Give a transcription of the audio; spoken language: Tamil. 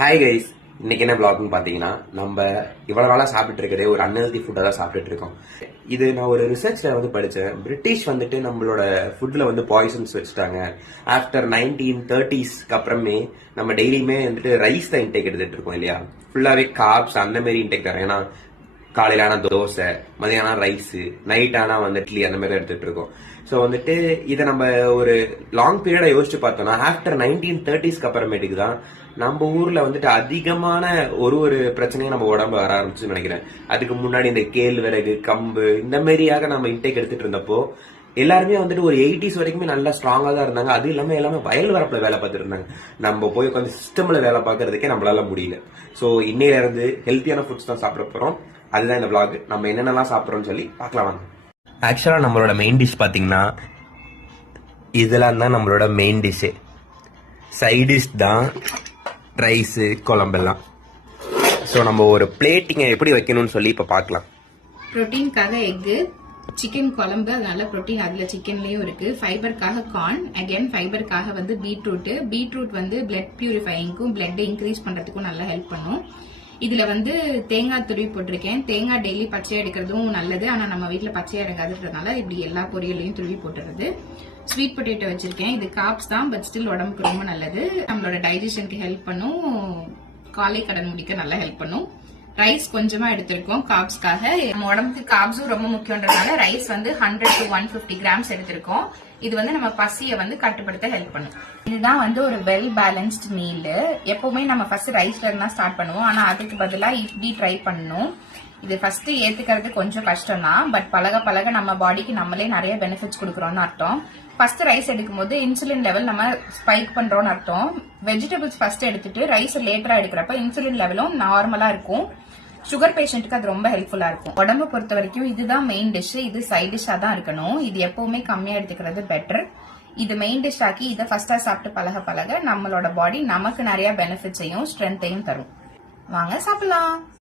ஹாய் கைஸ், இன்னைக்கு என்ன vlogனு பாத்தீங்கன்னா, நம்ம இவ்வளவு நாளா சாப்பிட்டு இருக்கிறதே ஒரு அன்ஹெல்தி ஃபுட்டா தான் சாப்பிட்டுட்டு இருக்கோம். இது நான் ஒரு ரிசர்ச்ல படிச்சேன். பிரிட்டிஷ் நம்மளோட ஃபுட்ல பாய்சன்ஸ் வச்சுட்டாங்க. ஆஃப்டர் 1930s அப்புறமே நம்ம டெய்லியுமே ரைஸ் தான் இன்டேக் எடுத்துட்டு இருக்கோம் இல்லையா? ஃபுல்லாவே கார்ப்ஸ் அந்த மாதிரி இன்டேக் தரோம். ஏன்னா காலையில ஆனா தோசை, மதியானம் ரைஸ், நைட் ஆனா இட்லி அந்த மாதிரி எடுத்துட்டு இருக்கோம். ஸோ இதை நம்ம ஒரு லாங் பீரியடா யோசிச்சு பார்த்தோம்னா ஆஃப்டர் 1930s அப்புறமேட்டுக்கு தான் நம்ம ஊர்ல அதிகமான ஒரு பிரச்சனையும் நம்ம உடம்பு வர ஆரம்பிச்சுன்னு நினைக்கிறேன். அதுக்கு முன்னாடி இந்த கேழ்வரகு, கம்பு இந்த மாதிரியாக நம்ம இன்டேக் எடுத்துட்டு இருந்தப்போ எல்லாருமே ஒரு 80s வரைக்குமே நல்லா ஸ்ட்ராங்கா தான் இருந்தாங்க. அது இல்லாம எல்லாமே வயல் வரப்புல வேலை பார்த்துட்டு இருந்தாங்க. நம்ம போய் உட்காந்து சிஸ்டம்ல வேலை பார்க்கறதுக்கே நம்மளால முடியல. ஸோ இன்னையில இருந்து ஹெல்த்தியான ஃபுட்ஸ் தான் சாப்பிட போறோம். அதுதான் இந்த vlog. நம்ம என்னென்னலாம் சாப்பிட்றோம்னு சொல்லி பார்க்கலாம் வாங்க. ஆக்சுவலா நம்மளோட மெயின் டிஷ் பாத்தீங்கன்னா இதெல்லாம் தான் நம்மளோட மெயின் டிஷ்ஷே. சைட் டிஷ் தான் ரைஸு, குழம்பெல்லாம். ஸோ நம்ம ஒரு பிளேட்டிங்கை எப்படி வைக்கணும்னு சொல்லி இப்போ பார்க்கலாம். ப்ரோட்டீன்காக எக்கு, சிக்கன் குழம்பு, அதனால ப்ரோட்டீன் அதுல சிக்கன்லயும் இருக்கு. ஃபைபருக்காக கார்ன், அகைன் ஃபைபருக்காக பீட்ரூட். பீட்ரூட் பிளட் பியூரிஃபையிங்க்கும் பிளட் இன்க்ரீஸ் பண்றதுக்கும் நல்லா ஹெல்ப் பண்ணும். இதுல தேங்காய் துருவி போட்டிருக்கேன். தேங்காய் டெய்லி பச்சையா எடுக்கிறதும் நல்லது. ஆனா நம்ம வீட்டுல பச்சையா எடுக்காதுன்றதுனால இப்படி எல்லா பொரியலையும் துருவி போட்டுறது. ஸ்வீட் பொட்டேட்டோ வச்சிருக்கேன். இது காப்ஸ் தான், பட் ஸ்டில் உடம்புக்கு ரொம்ப நல்லது. நம்மளோட டைஜஷனுக்கு ஹெல்ப் பண்ணும். காலை கடன் முடிக்க நல்லா ஹெல்ப் பண்ணும். ரைஸ் கொஞ்சமா எடுத்திருக்கோம் காப்ஸ்க்காக. நம்ம உடம்புக்கு காப்ஸும் ரொம்ப முக்கியன்றதுனால ரைஸ் 100 to 150 கிராம்ஸ் எடுத்திருக்கோம். இது நம்ம பசியை கட்டுப்படுத்த ஹெல்ப் பண்ணும். இதுதான் ஒரு வெல் பேலன்ஸ்ட் மீல். எப்பவுமே நம்ம ஃபர்ஸ்ட் ரைஸ்ல இருந்தா ஸ்டார்ட் பண்ணுவோம். ஆனா அதுக்கு பதிலா இப்படி ட்ரை பண்ணணும். இது ஃபர்ஸ்ட் ஏத்துக்கிறது கொஞ்சம் கஷ்டம் தான், பட் பழக பழக நம்ம பாடிக்கு நம்மளே நிறைய பெனிஃபிட்ஸ் கொடுக்கறோம்னு அர்த்தம். ஃபர்ஸ்ட் ரைஸ் எடுக்கும் போது இன்சுலின் லெவல் நம்ம ஸ்பைக் பண்றோம்னு அர்த்தம். வெஜிடபிள்ஸ் ஃபர்ஸ்ட் எடுத்துட்டு ரைஸ் லேட்டரா எடுக்கிறப்ப இன்சுலின் லெவலும் நார்மலா இருக்கும். சுகர் பேஷண்ட்டுக்கு அது ரொம்ப ஹெல்ப்ஃபுல்லா இருக்கும். உடம்பு பொறுத்த வரைக்கும் இதுதான் மெயின் டிஷ். இது சைட் டிஷ்ஷா தான் இருக்கணும். இது எப்பவுமே கம்மியா எடுத்துக்கிறது பெட்டர். இது மெயின் டிஷ் ஆக்கி இதை ஃபர்ஸ்டா சாப்பிட்டு பழக பழக நம்மளோட பாடி நமக்கு நிறைய பெனிஃபிட்ஸையும் ஸ்ட்ரென்த்தையும் தரும். வாங்க சாப்பிடலாம்.